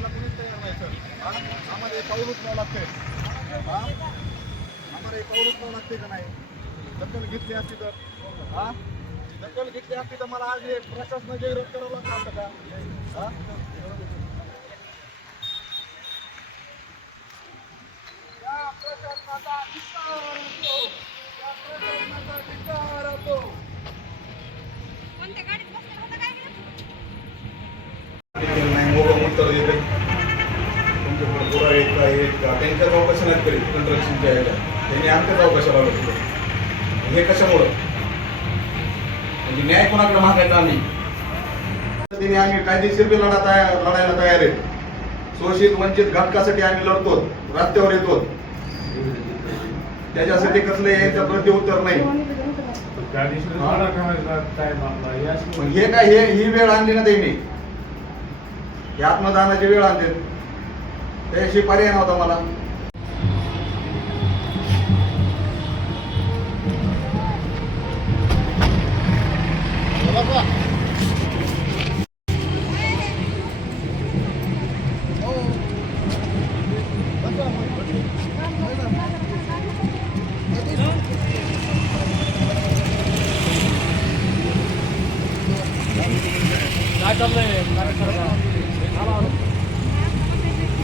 करायला कोणीच तयार नाही सर. आम्हाला एक पाऊल उचलावं लागतंय. आम्हाला एक पाऊल उचलावं लागते का नाही? दखल घेतली असती तर दखल घेतली असती तर मला आज प्रशासनाचे विरोध करावं लागतं का? या प्रशासनाचा धिक्कार असो, या प्रशासनाचा धिक्कार असो. कोणत्या गाडीत बसलेला होता काय उत्तर देते तुमच्याकडे पुरावे आहेत का त्यांच्या चौकशा नाहीत करीत कंट्रक्शनच्या ह्याच्या त्यांनी आमच्या चौकशा लावल्या तिथं. हे कशामुळं म्हणजे न्याय कोणाकडे मागायचा आम्ही त्यांनी आम्ही कायदेशीर बी लढायला तयार आहेत. शोषित वंचित घटकासाठी आम्ही लढतो, रस्त्यावर येतो. त्याच्यासाठी कसलं यायचं प्रति उत्तर नाही. हे काय ही वेळ आणली ना त्यांनी, ही आत्मदानाची वेळ आणते. त्याशी पर्याय नव्हता मला. काय चाललंय?